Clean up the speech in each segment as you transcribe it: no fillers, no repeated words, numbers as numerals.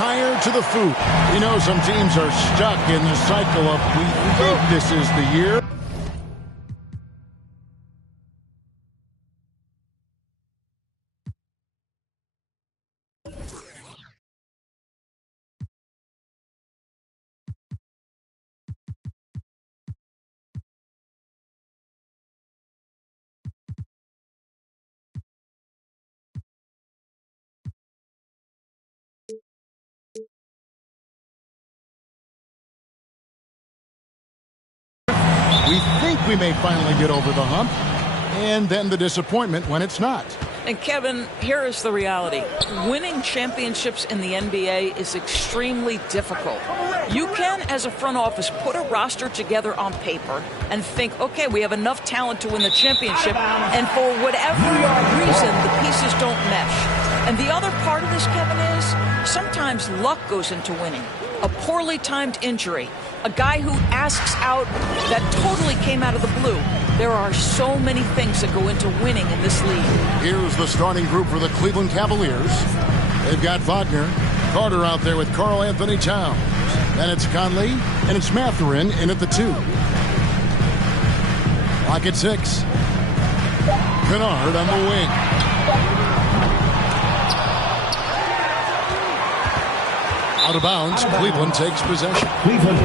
tired to the foot. You know, some teams are stuck in the cycle of we think this is the year. We think we may finally get over the hump, and then the disappointment when it's not. And Kevin, here is the reality. Winning championships in the NBA is extremely difficult. You can, as a front office, put a roster together on paper and think, okay, we have enough talent to win the championship, and for whatever reason, the pieces don't mesh. And the other part of this, Kevin, is sometimes luck goes into winning. A poorly timed injury, a guy who asks out that totally came out of the blue. There are so many things that go into winning in this league. Here's the starting group for the Cleveland Cavaliers. They've got Wagner, Carter out there with Karl Anthony Towns. Then it's Conley, and it's Mathurin in at the 2. Lock at 6. Kennard on the wing. Out of bounds, Cleveland takes possession. Cleveland.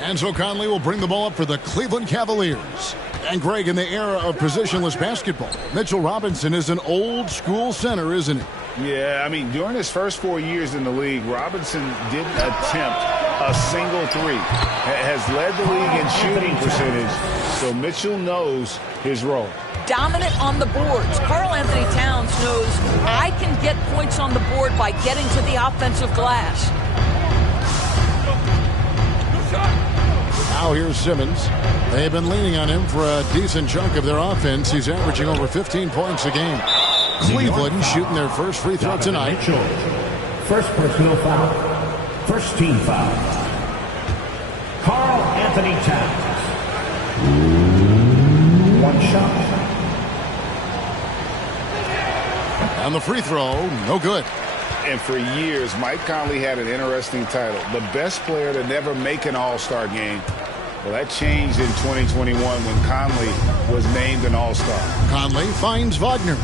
And so Conley will bring the ball up for the Cleveland Cavaliers. And Greg, in the era of positionless basketball, Mitchell Robinson is an old-school center, isn't he? Yeah, I mean, during his first 4 years in the league, Robinson didn't attempt a single three. Has led the league in shooting percentage, so Mitchell knows his role. Dominant on the boards. Karl Anthony Towns knows I can get points on the board by getting to the offensive glass. Now here's Simmons. They've been leaning on him for a decent chunk of their offense. He's averaging over 15 points a game. Cleveland shooting their first free throw tonight. First personal foul. First team foul. Karl Anthony Towns. One shot. And the free throw, no good. And for years, Mike Conley had an interesting title. The best player to never make an All-Star game. Well, that changed in 2021 when Conley was named an All-Star. Conley finds Wagner.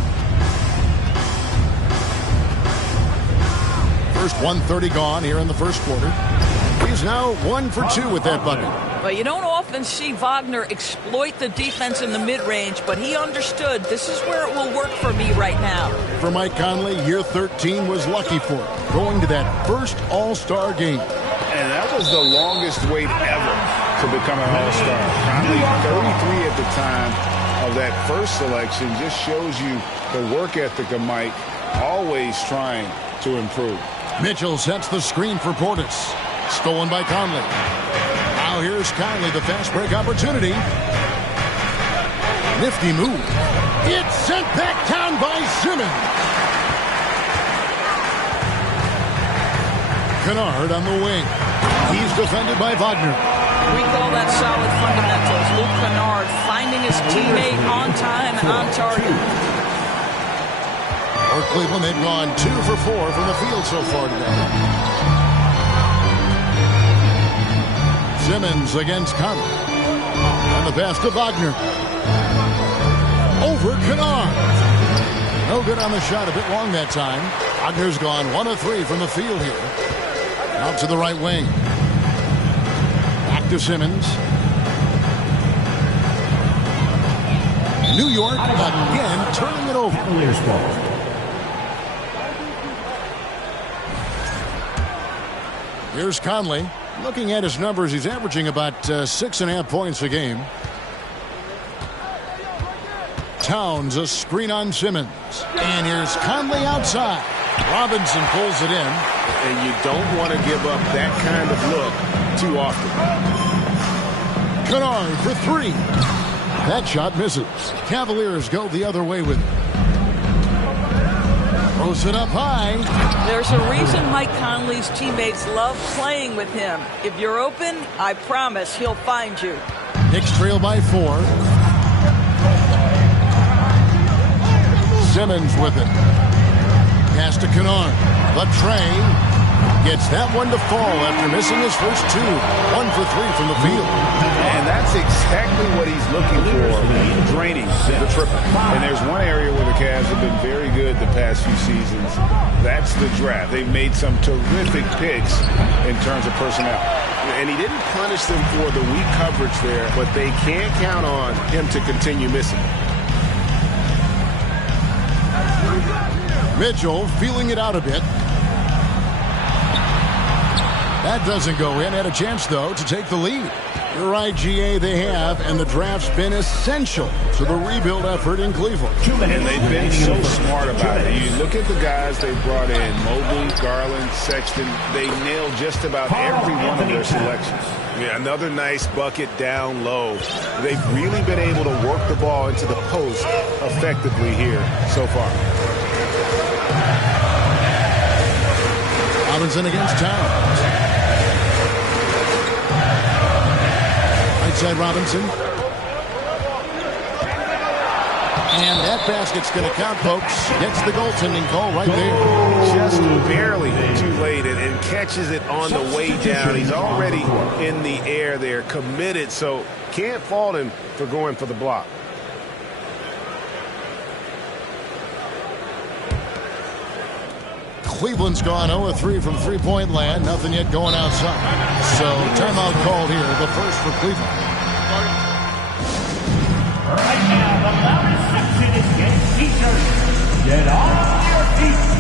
First 1:30 gone here in the first quarter. He's now 1 for 2 with that bucket. But you don't often see Wagner exploit the defense in the mid-range, but he understood this is where it will work for me right now. For Mike Conley, year 13 was lucky for him, going to that first All-Star game. And that was the longest wait ever to become an All-Star. Conley, 33 at the time of that first selection, just shows you the work ethic of Mike, always trying to improve. Mitchell sets the screen for Portis. Stolen by Conley. Now here's Conley, the fast break opportunity. Nifty move. It's sent back down by Simmons. Kennard on the wing. He's defended by Wagner. We call that solid fundamentals. Luke Kennard finding his teammate on time and on target. For Cleveland, they've gone 2 for 4 from the field so far today. Simmons against Conley. And the pass to Wagner. Over Kennard. No good on the shot, a bit long that time. Wagner's gone 1 of 3 from the field here. Out to the right wing. Back to Simmons. New York again turning it over. Cavaliers ball. Here's Conley. Looking at his numbers, he's averaging about 6.5 points a game. Towns, a screen on Simmons. And here's Conley outside. Robinson pulls it in. And you don't want to give up that kind of look too often. Kennard for 3. That shot misses. Cavaliers go the other way with it. Throws it up high. There's a reason Mike Conley's teammates love playing with him. If you're open, I promise he'll find you. Knicks trail by 4. Simmons with it. Pass to Kennard. But Trey gets that one to fall after missing his first 2. 1 for 3 from the field. And that's exactly what he's looking for, draining the triple. And there's one area where the Cavs have been very good the past few seasons. That's the draft. They've made some terrific picks in terms of personnel. And he didn't punish them for the weak coverage there, but they can't count on him to continue missing. Mitchell feeling it out a bit. That doesn't go in. Had a chance, though, to take the lead. You're right, GA, they have, and the draft's been essential to the rebuild effort in Cleveland. And they've been so smart about it. You look at the guys they brought in, Mobley, Garland, Sexton. They nailed just about every one of their selections. Yeah, another nice bucket down low. They've really been able to work the ball into the post effectively here so far. Robinson against Towns. Right side Robinson. And that basket's going to count, folks. Gets the goaltending call right there. Just barely too late and catches it on the way down. He's already in the air there, committed, so can't fault him for going for the block. Cleveland's gone 0-3 from three-point land. Nothing yet going outside. So timeout called here. The first for Cleveland. Right now, the loudest section is getting featured. Get on your feet.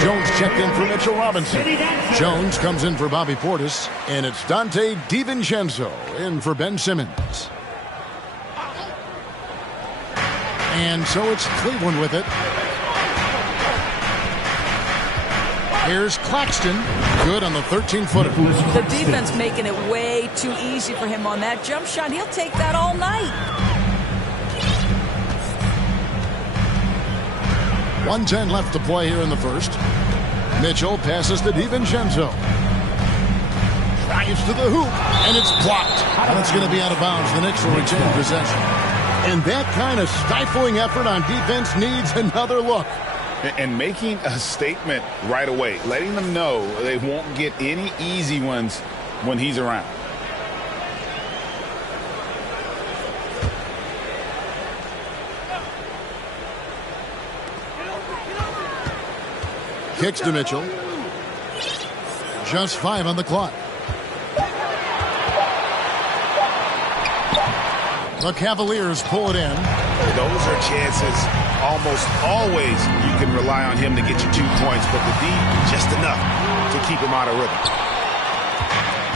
Jones checked in for Mitchell Robinson. Jones comes in for Bobby Portis. And it's Dante DiVincenzo in for Ben Simmons. And so it's Cleveland with it. Here's Claxton. Good on the 13-footer. The defense making it way too easy for him on that jump shot. He'll take that all night. 1:10 left to play here in the first. Mitchell passes to DiVincenzo. Drives to the hoop, and it's blocked. And it's going to be out of bounds. The Knicks will retain possession. And that kind of stifling effort on defense needs another look. And making a statement right away, letting them know they won't get any easy ones when he's around. Kicks to Mitchell. Just 5 on the clock. The Cavaliers pull it in. Those are chances almost always you can rely on him to get you 2 points, but the D, just enough to keep him out of rhythm.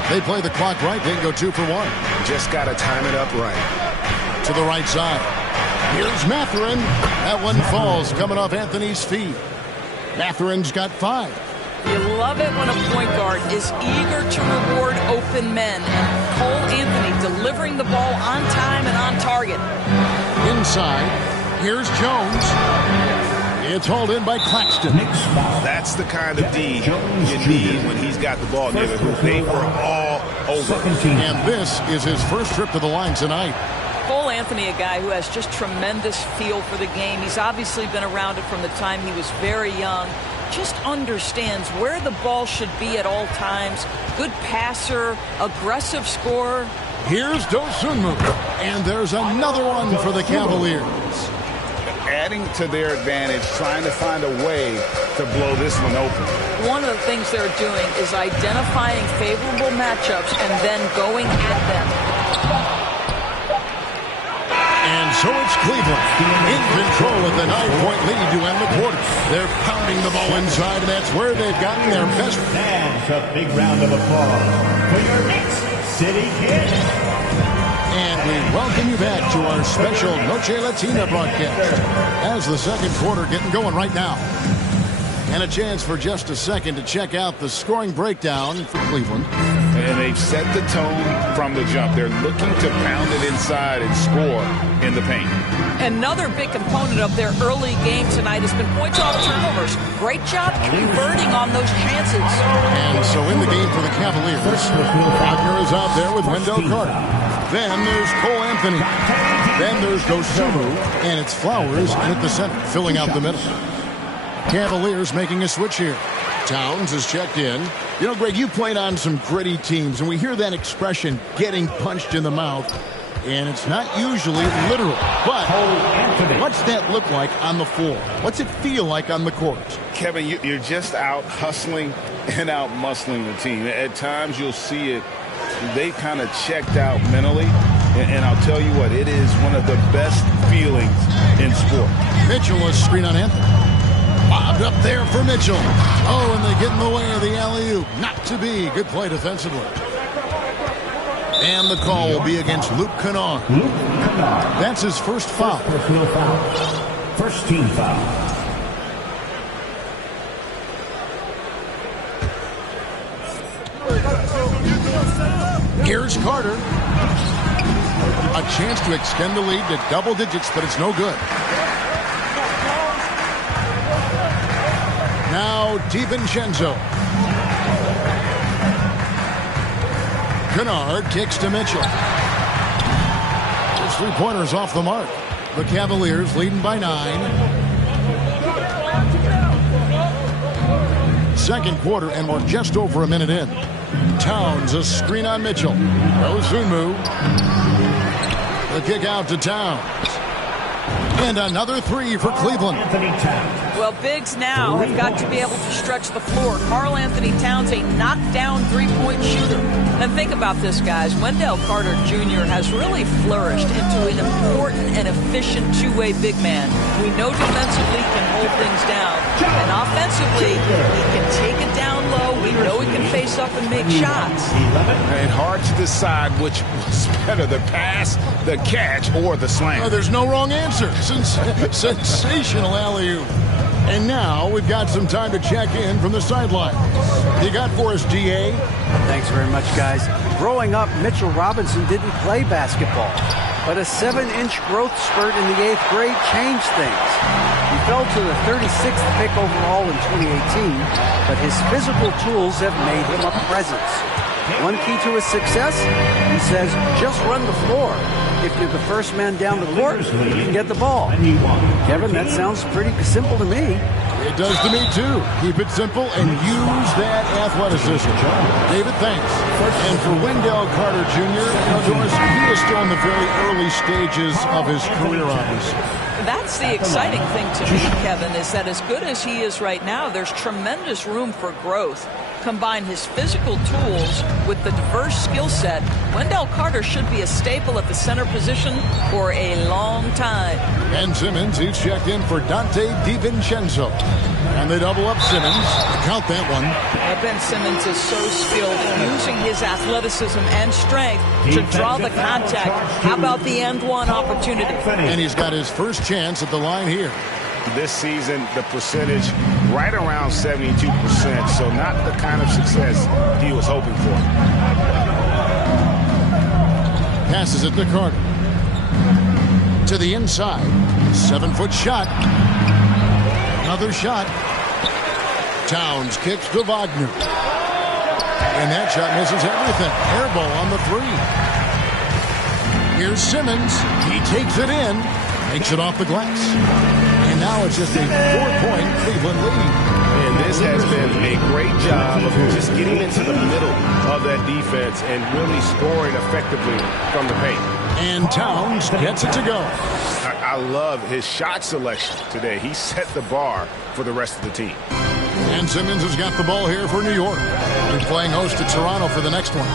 They play the clock right. They can go 2 for 1. Just got to time it up right. To the right side. Here's Mathurin. That one falls coming off Anthony's feet. Mathurin's got 5. You love it when a point guard is eager to reward open men. And Cole Anthony delivering the ball on time and on target. Inside, here's Jones. It's hauled in by Claxton. That's the kind of D you need when he's got the ball near the hoop. They were all over. And this is his first trip to the line tonight. Cole Anthony, a guy who has just tremendous feel for the game. He's obviously been around it from the time he was very young. Just understands where the ball should be at all times. Good passer, aggressive scorer. Here's Dosunmu. And there's another one for the Cavaliers. Adding to their advantage, trying to find a way to blow this one open. One of the things they're doing is identifying favorable matchups and then going at them. And so it's Cleveland in control with the 9-point lead to end the quarter. They're pounding the ball inside, and that's where they've gotten their best. That's a big round of applause for your Knicks City Kid. And we welcome you back to our special Noche Latina broadcast as the second quarter getting going right now. And a chance for just a second to check out the scoring breakdown for Cleveland. And they've set the tone from the jump. They're looking to pound it inside and score in the paint. Another big component of their early game tonight has been points off turnovers. Great job converting on those chances. And so in the game for the Cavaliers, Wagner is out there with Wendell Carter. Then there's Cole Anthony. Then there's Dosunmu, and it's Flowers at the center, filling out the middle. Cavaliers making a switch here. Towns is checked in. You know, Greg, you played on some gritty teams, and we hear that expression, getting punched in the mouth, and it's not usually literal. But what's that look like on the floor? What's it feel like on the court? Kevin, you're just out hustling and out muscling the team. At times you'll see it. They kind of checked out mentally, and I'll tell you what, it is one of the best feelings in sport. Mitchell is screen on Anthony. Bobbed up there for Mitchell. Oh, and they get in the way of the alley-oop. Not to be. Good play defensively. And the call will be against Luke Kennard. That's his first foul. Personal foul. First team foul. Here's Carter. A chance to extend the lead to double digits, but it's no good. Now DiVincenzo. Kennard kicks to Mitchell. His three-pointer's off the mark. The Cavaliers leading by 9. Second quarter, and we're just over a minute in. Towns, a screen on Mitchell. Dosunmu. The kick out to Towns. And another three for Cleveland. Well, bigs now have got to be able to stretch the floor. Karl Anthony Towns, a knockdown three-point shooter. And think about this, guys. Wendell Carter Jr. has really flourished into an important and efficient two-way big man. We know defensively he can hold things down. And offensively, he can take it down low. We know he can face up and make shots. And hard to decide which was better, the pass, the catch, or the slam. Oh, there's no wrong answer. Sensational alley-oop. And now we've got some time to check in from the sideline. You got for us, DA? Thanks very much, guys. Growing up, Mitchell Robinson didn't play basketball, but a 7-inch growth spurt in the 8th grade changed things. He fell to the 36th pick overall in 2018, but his physical tools have made him a presence. One key to his success, he says, just run the floor. If you're the first man down the court, you can get the ball. Kevin, that sounds pretty simple to me. It does to me, too. Keep it simple and use that athleticism. David, thanks. And for Wendell Carter Jr., Doris, he is still in the very early stages of his career, obviously. That's the exciting thing to me, Kevin, is that as good as he is right now, there's tremendous room for growth. Combine his physical tools with the diverse skill set, Wendell Carter should be a staple at the center position for a long time. And Simmons, he's checked in for Dante DiVincenzo. And they double up Simmons. Count that one. Ben Simmons is so skilled using his athleticism and strength to draw the contact. How about the end one opportunity? And he's got his first chance at the line here. This season, the percentage right around 72%, so not the kind of success he was hoping for. Passes it to Carter. To the inside. 7-foot shot. Another shot. Towns kicks to Wagner. And that shot misses everything. Air ball on the 3. Here's Simmons. He takes it in. Makes it off the glass. And now it's just a 4-point Cleveland lead. And this has been a great job of just getting into the middle of that defense and really scoring effectively from the paint. And Towns gets it to go. I love his shot selection today. He set the bar for the rest of the team. And Simmons has got the ball here for New York. He's playing host to Toronto for the next one.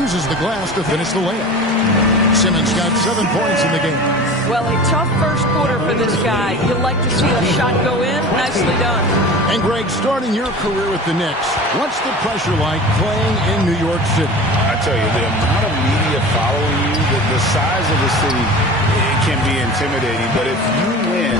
Uses the glass to finish the layup. Simmons got 7 points in the game. Well, a tough first quarter for this guy. You'd like to see a shot go in. Nicely done. And Greg, starting your career with the Knicks, what's the pressure like playing in New York City? I tell you, the amount of media following you, the size of the city, it can be intimidating. But if you win,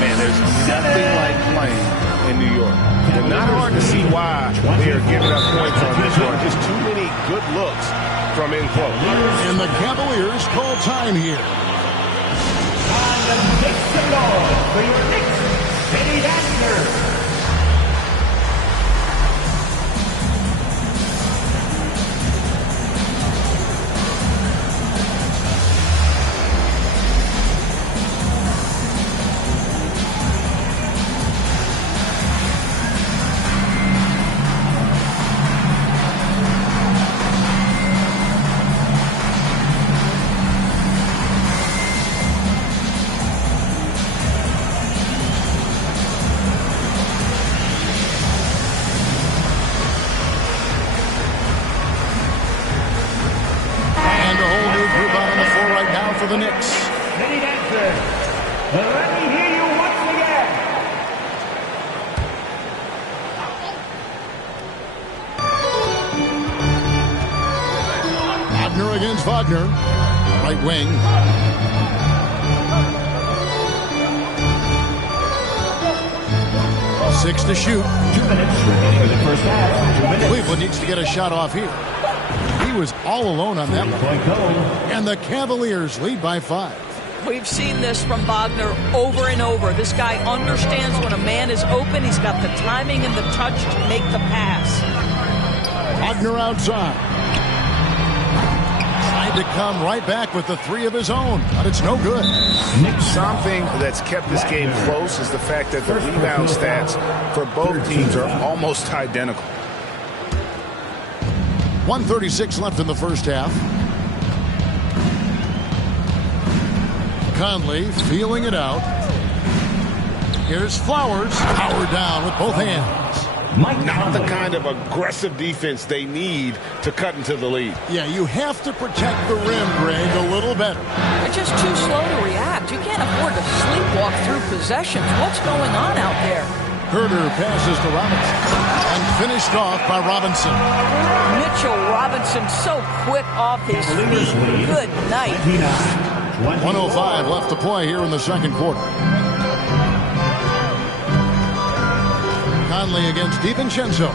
man, there's nothing like playing in New York. And not hard to see why they are giving up points on this one. Just too many good looks from in close. And the Cavaliers call time here. And make some noise for your Knicks City Badnewz. For the Knicks. City Badnewz. Let me hear you once again. Wagner against Wagner. Right wing. Six to shoot. 2 minutes remaining in the first half. 2 minutes. Cleveland needs to get a shot off here. He was all alone on that one. And the Cavaliers lead by 5. We've seen this from Wagner over and over. This guy understands when a man is open. He's got the timing and the touch to make the pass. Wagner outside. Tried to come right back with the 3 of his own, but it's no good. Something that's kept this game close is the fact that the rebound stats for both teams are almost identical. 1:36 left in the first half. Conley feeling it out. Here's Flowers. Powered down with both hands. Not the kind of aggressive defense they need to cut into the lead. Yeah, you have to protect the rim, Greg, a little better. They're just too slow to react. You can't afford to sleepwalk through possessions. What's going on out there? Herder passes to Robinson. And finished off by Robinson. Mitchell Robinson so quick off his feet. Good night. 1:05 left to play here in the second quarter. Conley against DiVincenzo.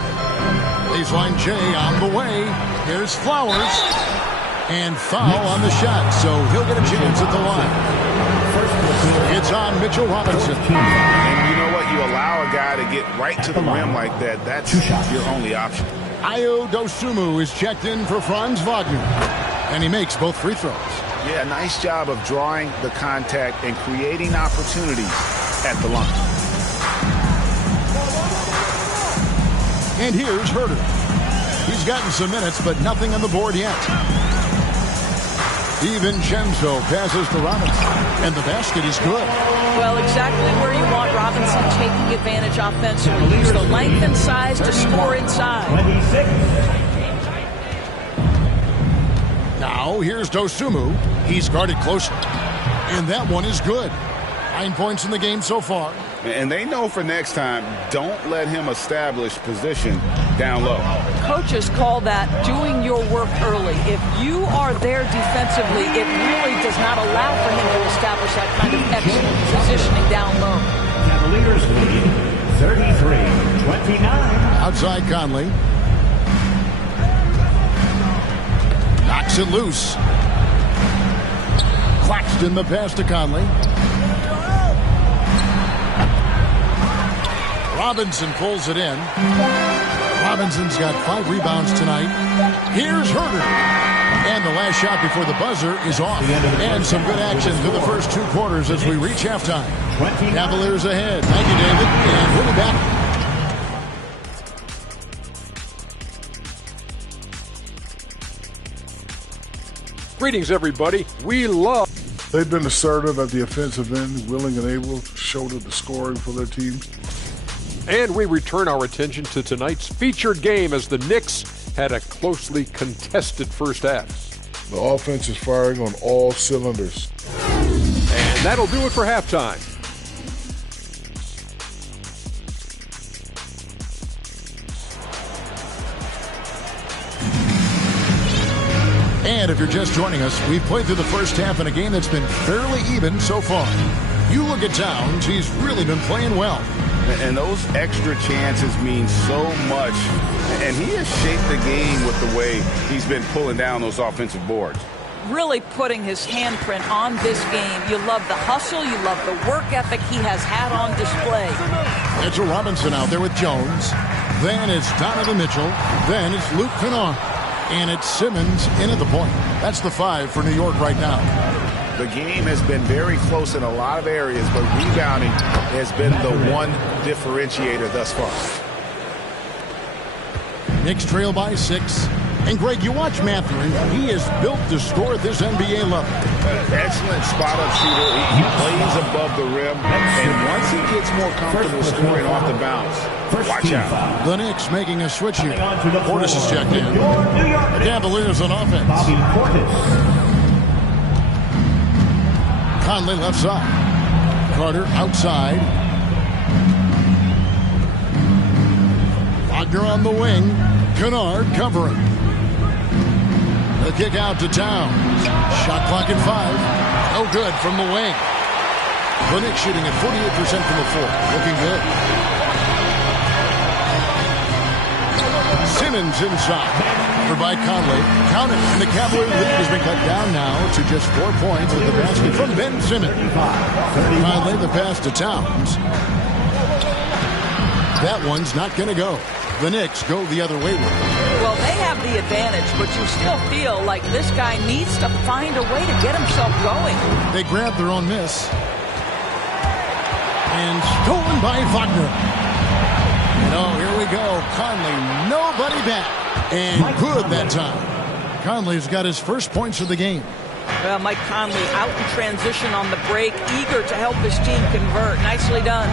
Baseline J on the way. Here's Flowers. And foul on the shot, so he'll get a chance at the line. It's on Mitchell Robinson. And you know what? You allow a guy to get right to the rim like that. That's your only option. Ayo Dosunmu is checked in for Franz Wagner. And he makes both free throws. Yeah, nice job of drawing the contact and creating opportunities at the line. And here's Herder. He's gotten some minutes, but nothing on the board yet. DiVincenzo passes to Robinson, and the basket is good. Well, exactly where you want Robinson taking advantage offensively. Use the length and size to score inside. 26. Now, here's Dosunmu. He's guarded closely, and that one is good. 9 points in the game so far. And they know for next time, don't let him establish position down low. Coaches call that doing your work early. If you are there defensively, it really does not allow for him to establish that kind of excellent positioning down low. Cavaliers lead 33-29. Outside Conley. Knocks it loose. Claxton the pass to Conley. Robinson pulls it in. Robinson's got 5 rebounds tonight. Here's Herder. And the last shot before the buzzer is off. And some good action through the first 2 quarters as we reach halftime. Cavaliers ahead. Thank you, David. And we'll be back. Greetings, everybody. We love... They've been assertive at the offensive end, willing and able to shoulder the scoring for their teams. And we return our attention to tonight's featured game as the Knicks had a closely contested first half. The offense is firing on all cylinders. And that'll do it for halftime. And if you're just joining us, we've played through the first half in a game that's been fairly even so far. You look at Towns, he's really been playing well. And those extra chances mean so much. And he has shaped the game with the way he's been pulling down those offensive boards. Really putting his handprint on this game. You love the hustle. You love the work ethic he has had on display. Mitchell Robinson out there with Jones. Then it's Donovan Mitchell. Then it's Luke Kennard. And it's Simmons in at the point. That's the 5 for New York right now. The game has been very close in a lot of areas, but rebounding has been the one differentiator thus far. Knicks trail by 6. And Greg, you watch Matthew, and he is built to score at this NBA level. Excellent spot-up shooter. He plays above the rim, and once he gets more comfortable scoring off the bounce, watch out. The Knicks making a switch here. Portis is checked in. The Cavaliers on offense. Conley left side. Carter outside. Wagner on the wing. Kennard covering. The kick out to Towns. Shot clock at 5. No good from the wing. The Knicks shooting at 48% from the floor. Looking good. Simmons inside. Covered by Conley. Count it. And the Cavaliers lead has been cut down now to just 4 points with the basket from Ben Simmons. Conley the pass to Towns. That one's not going to go. The Knicks go the other way with it. Well, they have the advantage, but you still feel like this guy needs to find a way to get himself going. They grab their own miss. And stolen by Wagner. And oh, here we go. Conley, nobody back. And good that time. Conley's got his first points of the game. Well, Mike Conley out in transition on the break, eager to help his team convert. Nicely done.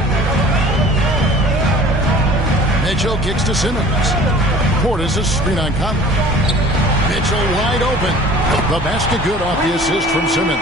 Mitchell kicks to Simmons. Portis a screen on Conley. Mitchell wide open. The basket good off the assist from Simmons.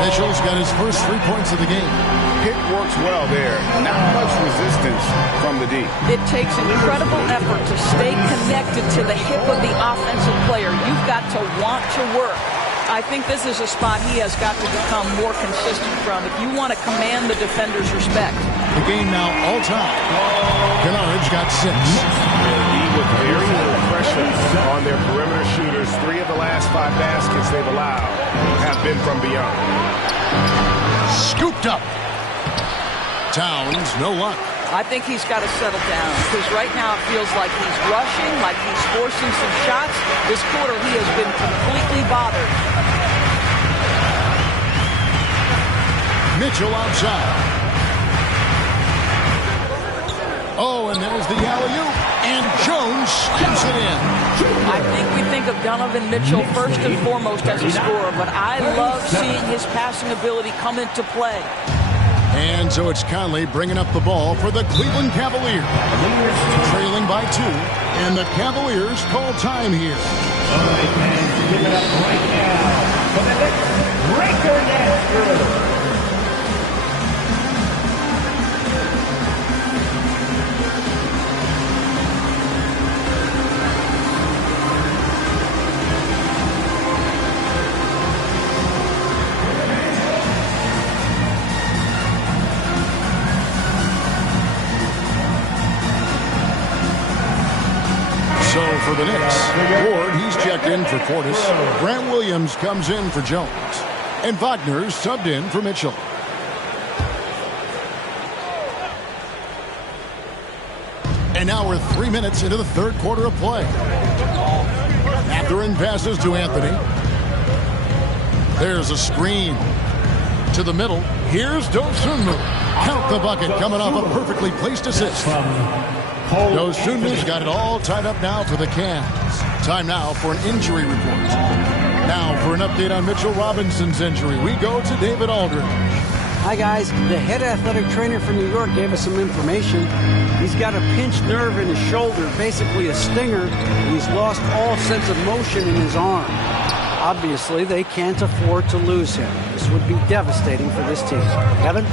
Mitchell's got his first 3 points of the game. Pick works well there. Not much resistance from the D. It takes incredible effort to stay connected to the hip of the offensive player. You've got to want to work. I think this is a spot he has got to become more consistent from if you want to command the defender's respect. The game now all time. Kennard's got 6. With very little pressure on their perimeter shooters. 3 of the last 5 baskets they've allowed have been from beyond. Scooped up. Towns, no luck. I think he's got to settle down because right now it feels like he's rushing, like he's forcing some shots. This quarter he has been completely bothered. Mitchell outside. Oh, and there's the alley-oop. And Jones slams it in. I think we think of Donovan Mitchell first and foremost as a scorer, but I love seeing his passing ability come into play. And so it's Conley bringing up the ball for the Cleveland Cavaliers. Trailing by 2, and the Cavaliers call time here. Give it up right now for the Knicks breaker net. So for the Knicks, Ward, he's checked in for Portis. Grant Williams comes in for Jones. And Wagner's subbed in for Mitchell. And now we're 3 minutes into the third quarter of play. Mathurin passes to Anthony. There's a screen to the middle. Here's Dosunmu. Count the bucket coming off a perfectly placed assist. Dosunmu's got it all tied up now for the Cavs. Time now for an injury report. Now for an update on Mitchell Robinson's injury, we go to David Aldridge. Hi, guys. The head athletic trainer for New York gave us some information. He's got a pinched nerve in his shoulder, basically a stinger, and he's lost all sense of motion in his arm. Obviously, they can't afford to lose him. This would be devastating for this team. Kevin?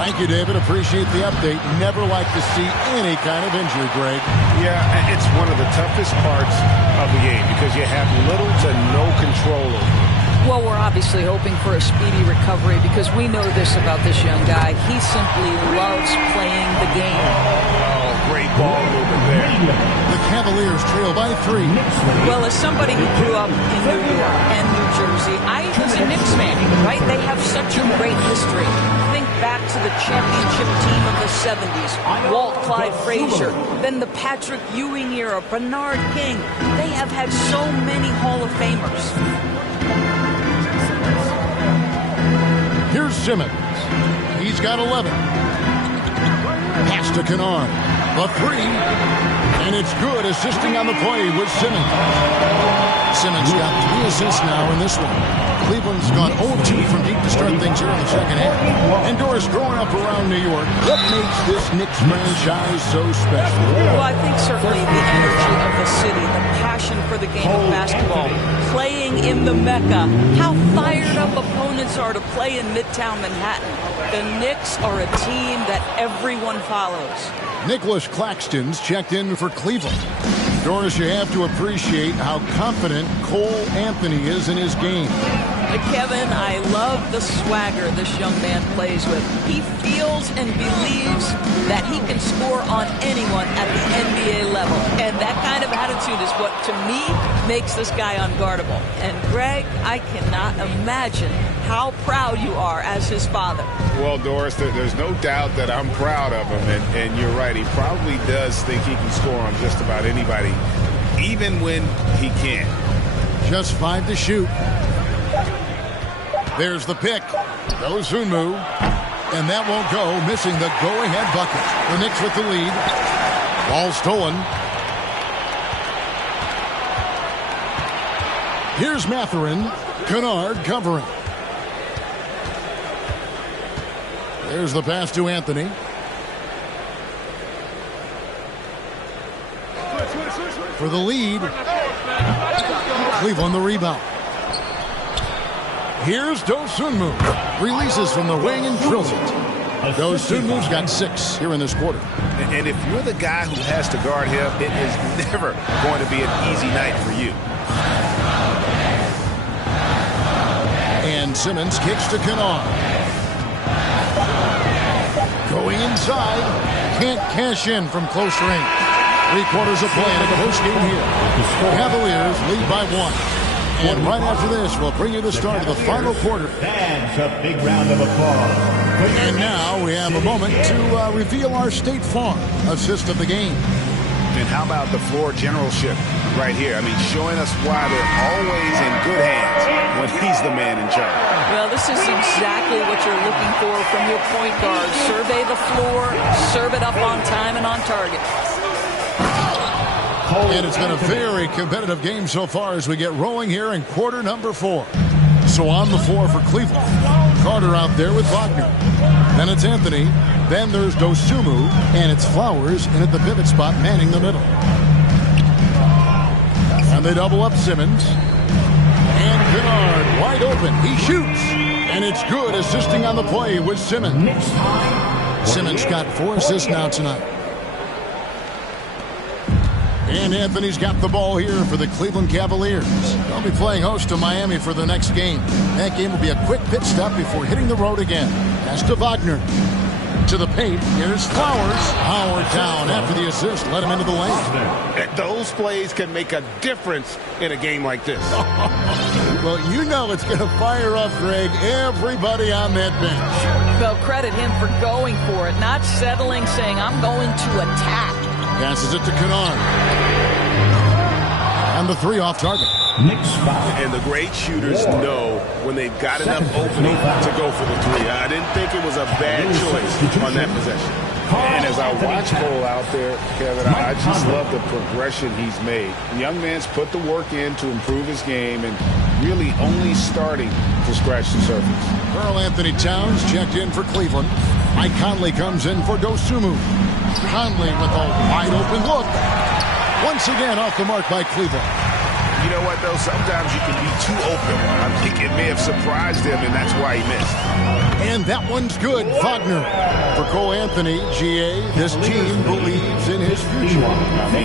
Thank you, David. Appreciate the update. Never like to see any kind of injury, Greg. Yeah, it's one of the toughest parts of the game because you have little to no control over it. Well, we're obviously hoping for a speedy recovery because we know this about this young guy. He simply loves playing the game. Oh, great ball movement there. The Cavaliers trail by 3. Well, as somebody who grew up in New York and New Jersey, I was a Knicks fan, right? They have such a great history. Think back to the championship team of the 70s, Walt Clyde Frazier, then the Patrick Ewing era, Bernard King. They have had so many Hall of Famers. Here's Simmons. He's got 11. Pass to Kennard. The 3. And it's good, assisting on the play with Simmons. Simmons got 3 assists now in this one. Cleveland's gone 0-2 from deep to start things here in the second half. And Doris, growing up around New York, what makes this Knicks franchise so special? Well, I think certainly the energy of the city, the passion for the game of basketball, playing in the Mecca, how fired up opponents are to play in Midtown Manhattan. The Knicks are a team that everyone follows. Nicholas Claxton's checked in for Cleveland. Doris, you have to appreciate how confident Cole Anthony is in his game. Kevin, I love the swagger this young man plays with. He feels and believes that he can score on anyone at the NBA level. And that kind of attitude is what, to me, makes this guy unguardable. And, Greg, I cannot imagine how proud you are as his father. Well, Doris, there's no doubt that I'm proud of him. And you're right. He probably does think he can score on just about anybody, even when he can't. Just 5 to shoot. There's the pick. Dosunmu. And that won't go. Missing the go-ahead bucket. The Knicks with the lead. Ball stolen. Here's Mathurin. Kennard covering. There's the pass to Anthony. For the lead. Cleveland the rebound. Here's Dosunmu. Releases from the wing and drills it. Dosunmu's got 6 here in this quarter. And if you're the guy who has to guard him, it is never going to be an easy night for you. And Simmons kicks to Kennard. Going inside. Can't cash in from close range. 3 quarters of play in the post game here. Cavaliers lead by 1. And right after this, we'll bring you the start of the final quarter. That's a big round of applause. And now we have a moment to reveal our State Farm assist of the game. And how about the floor generalship right here? I mean, showing us why they're always in good hands when he's the man in charge. Well, this is exactly what you're looking for from your point guard. Survey the floor, serve it up on time and on target. And it's been a very competitive game so far as we get rolling here in quarter number 4. So on the floor for Cleveland. Carter out there with Wagner. Then it's Anthony. Then there's Dosunmu. And it's Flowers in at the pivot spot, manning the middle. And they double up Simmons. And Kennard wide open. He shoots. And it's good, assisting on the play with Simmons. Simmons got 4 assists now tonight. And Anthony's got the ball here for the Cleveland Cavaliers. They'll be playing host to Miami for the next game. That game will be a quick pit stop before hitting the road again. Pass to Wagner. To the paint. Here's Flowers. Howard down after the assist. Let him into the lane. Those plays can make a difference in a game like this. Well, you know it's going to fire up, Greg, everybody on that bench. Well, credit him for going for it, not settling, saying, I'm going to attack. Passes it to Kennard. And the 3 off target. And the great shooters know when they've got enough opening to go for the 3. I didn't think it was a bad choice on that possession. And as I watch Cole out there, Kevin, I just love the progression he's made. The young man's put the work in to improve his game and really only starting to scratch the surface. Karl Anthony Towns checked in for Cleveland. Mike Conley comes in for Dosunmu. Conley with a wide open look. Once again off the mark by Cleveland. You know what, though? Sometimes you can be too open. I think it may have surprised him, and that's why he missed. And that one's good. Wagner. For Cole Anthony, GA, this team believes in his future.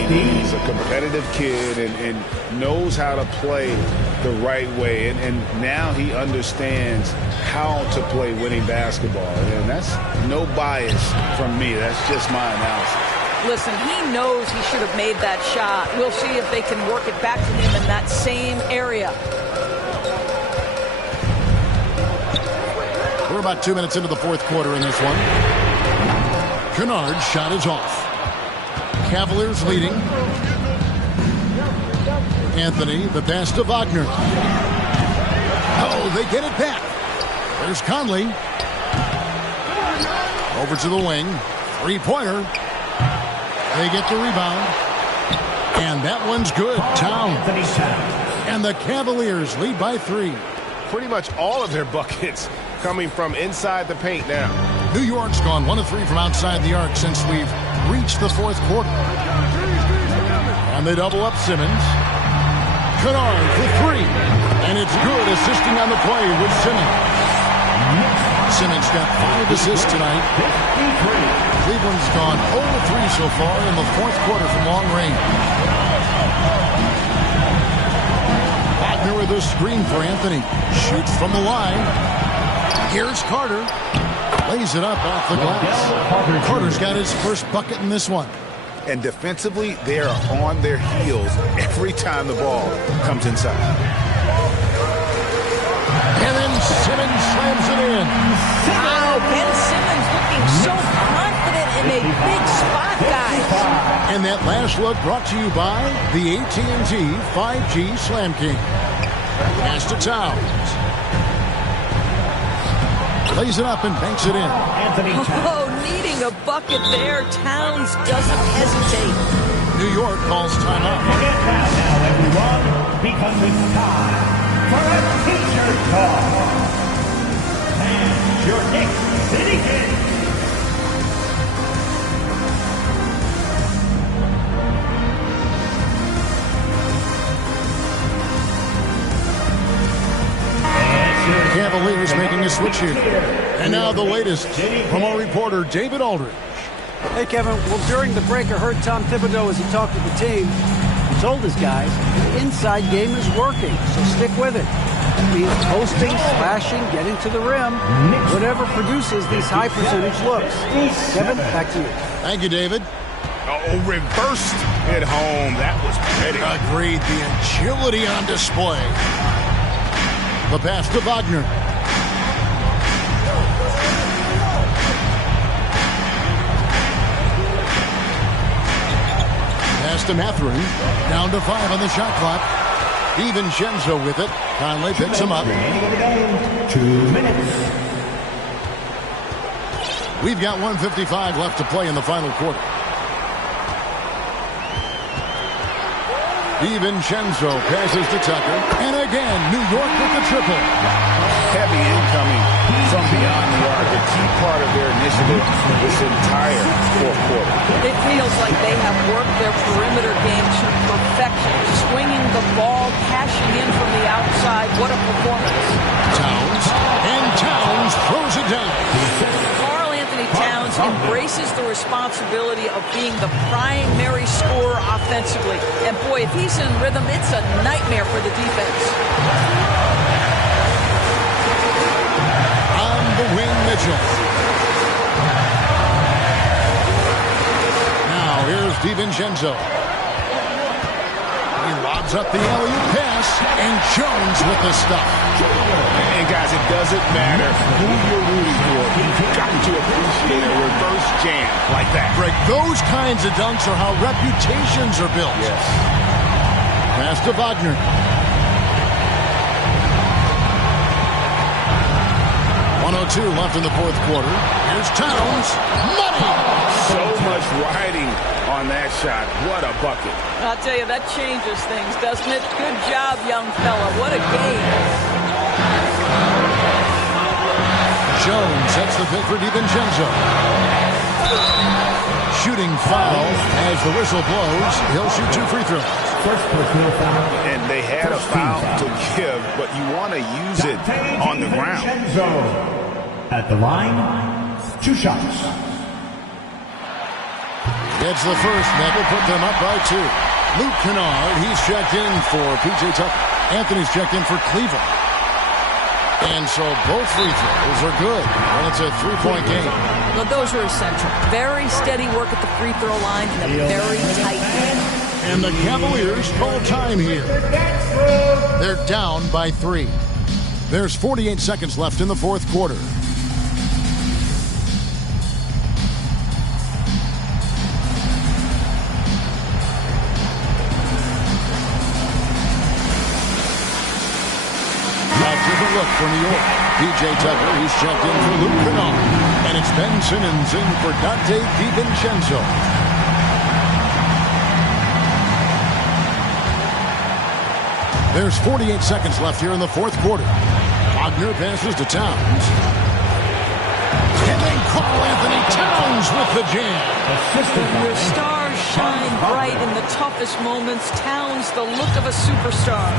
He's a competitive kid and knows how to play the right way. And now he understands how to play winning basketball. And that's no bias from me. That's just my analysis. Listen, he knows he should have made that shot. We'll see if they can work it back to him in that same area. We're about 2 minutes into the fourth quarter in this one. Kennard's shot is off. Cavaliers leading. Anthony, the pass to Wagner. Oh, they get it back. There's Conley. Over to the wing. Three-pointer. They get the rebound. And that one's good. Towns. And the Cavaliers lead by 3. Pretty much all of their buckets coming from inside the paint now. New York's gone 1 of 3 from outside the arc since we've reached the fourth quarter. And they double up Simmons. Kennard for 3. And it's good, assisting on the play with Simmons. Simmons got 5 assists tonight. Cleveland's gone 0-3 so far in the fourth quarter from long range. Wagner with a screen for Anthony. Shoots from the line. Here's Carter. Lays it up off the glass. Carter's got his first bucket in this one. And defensively, they are on their heels every time the ball comes inside. And then Simmons slams it in. Wow, Ben Simmons looking so confident in a big spot, guys. And that last look brought to you by the AT&T 5G Slam King. Pass to Towns. Lays it up and banks it in. Oh, needing a bucket there. Towns doesn't hesitate. New York calls timeout. Get down now, everyone, because it's time for a teacher call. And your next city kid. Cavaliers making a switch here. And now the latest from our reporter, David Aldridge. Hey, Kevin. Well, during the break, I heard Tom Thibodeau as he talked with the team. He told his guys the inside game is working, so stick with it. It means posting, slashing, getting to the rim, whatever produces these high percentage looks. Kevin, back to you. Thank you, David. Oh, reversed at home. That was pretty. Agreed. The agility on display. The pass to Wagner. Pass to Mathurin. Down to 5 on the shot clock. DiVincenzo with it. Conley picks him up. 2 minutes. We've got 1:55 left to play in the final quarter. DiVincenzo passes to Tucker. And again, New York with the triple. Heavy incoming from beyond the arc. A key part of their initiative this entire fourth quarter. It feels like they have worked their perimeter game to perfection. Swinging the ball, cashing in from the outside. What a performance. Towns. And Towns throws it down. Towns embraces the responsibility of being the primary scorer offensively. And boy, if he's in rhythm, it's a nightmare for the defense. On the wing, Mitchell. Now here's DiVincenzo. He lobs up the alley-oop pass, and Jones with the stop. And guys, it doesn't matter who you're rooting for. You've got to appreciate a reverse jam like that. Greg, those kinds of dunks are how reputations are built. Yes. Pass to Wagner. .102 left in the fourth quarter. Here's Towns. Money! So much riding on that shot. What a bucket. I'll tell you, that changes things, doesn't it? Good job, young fella. What a game. Jones sets the pick for DiVincenzo. Shooting foul as the whistle blows. He'll shoot 2 free throws. First personal foul. And they had a foul to give, but you want to use it on the ground. At the line, 2 shots. Gets the first, that will put them up by 2. Luke Kennard, he's checked in for P.J. Tucker. Anthony's checked in for Cleveland. And so both free throws are good. And it's a 3-point game. Well, those were essential. Very steady work at the free throw line and a very tight game. And the Cavaliers call time here. They're down by 3. There's 48 seconds left in the fourth quarter. Look for New York. P.J. Tucker, he's checked in for Luke Kennard. And it's Ben Simmons in for Dante DiVincenzo. There's 48 seconds left here in the fourth quarter. Wagner passes to Towns. And then Karl Anthony Towns with the jam. Your stars shine bright in the toughest moments. Towns, the look of a superstar.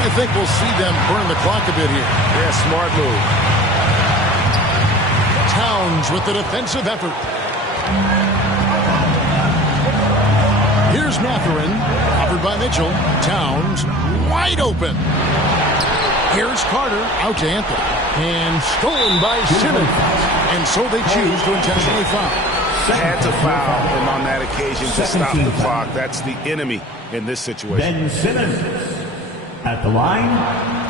I think we'll see them burn the clock a bit here. Yeah, smart move. Towns with the defensive effort. Here's Mathurin, covered by Mitchell. Towns, wide open. Here's Carter, out to Anthony. And stolen by Simmons. And so they choose to intentionally foul. Had to foul, and on that occasion to stop the clock. That's the enemy in this situation. Ben Simmons. At the line,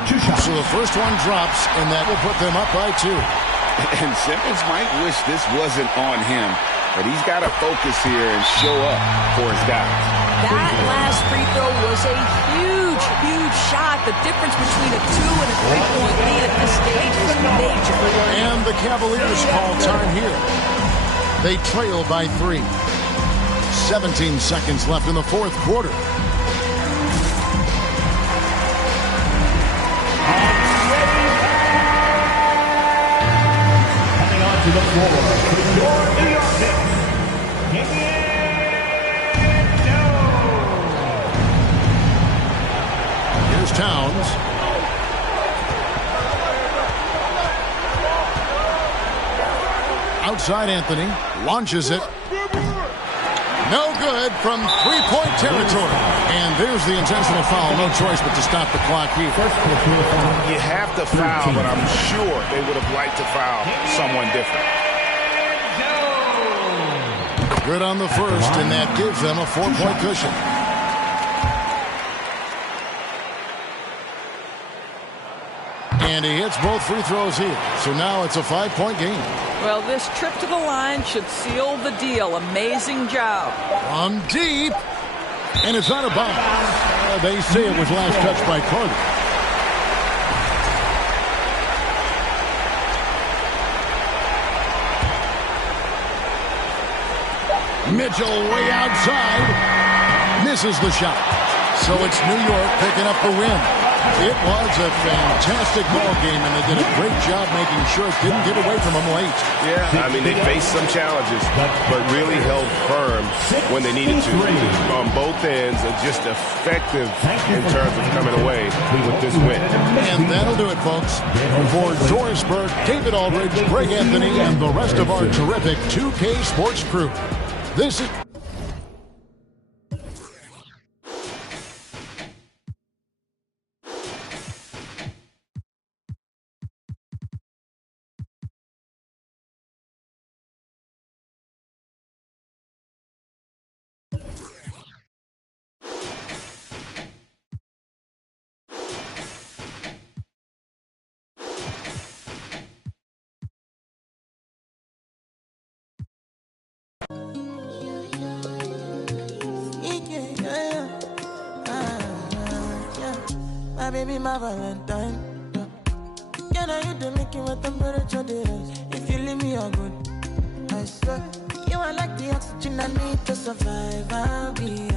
2 shots. So the first one drops, and that will put them up by 2. And Simmons might wish this wasn't on him, but he's got to focus here and show up for his guys. That last free throw was a huge, huge shot. The difference between a 2 and a 3-point lead at this stage is major. And the Cavaliers call time here. They trail by 3. 17 seconds left in the fourth quarter. To the floor with your New York Knicks. Here's Towns. Outside Anthony. Launches it. No good from 3-point territory. And there's the intentional foul. No choice but to stop the clock here. You have to foul, but I'm sure they would have liked to foul someone different. Good on the first, and that gives them a 4-point cushion. And he hits both free throws here. So now it's a 5-point game. Well, this trip to the line should seal the deal. Amazing job. On deep. And it's out of bounds. They say it was last touched by Carter. Mitchell way outside. Misses the shot. So it's New York picking up the win. It was a fantastic ball game, and they did a great job making sure it didn't get away from them late. Yeah, I mean, they faced some challenges, but really held firm when they needed to on both ends, and just effective in terms of coming away with this win. And that'll do it, folks. For Doris Burke, David Aldridge, Greg Anthony, and the rest of our terrific 2K Sports crew, this is... My baby, my Valentine. Yeah, now you do make it with temperature days. If you leave me, you're good. I swear, you are like the oxygen I need to survive. I'll be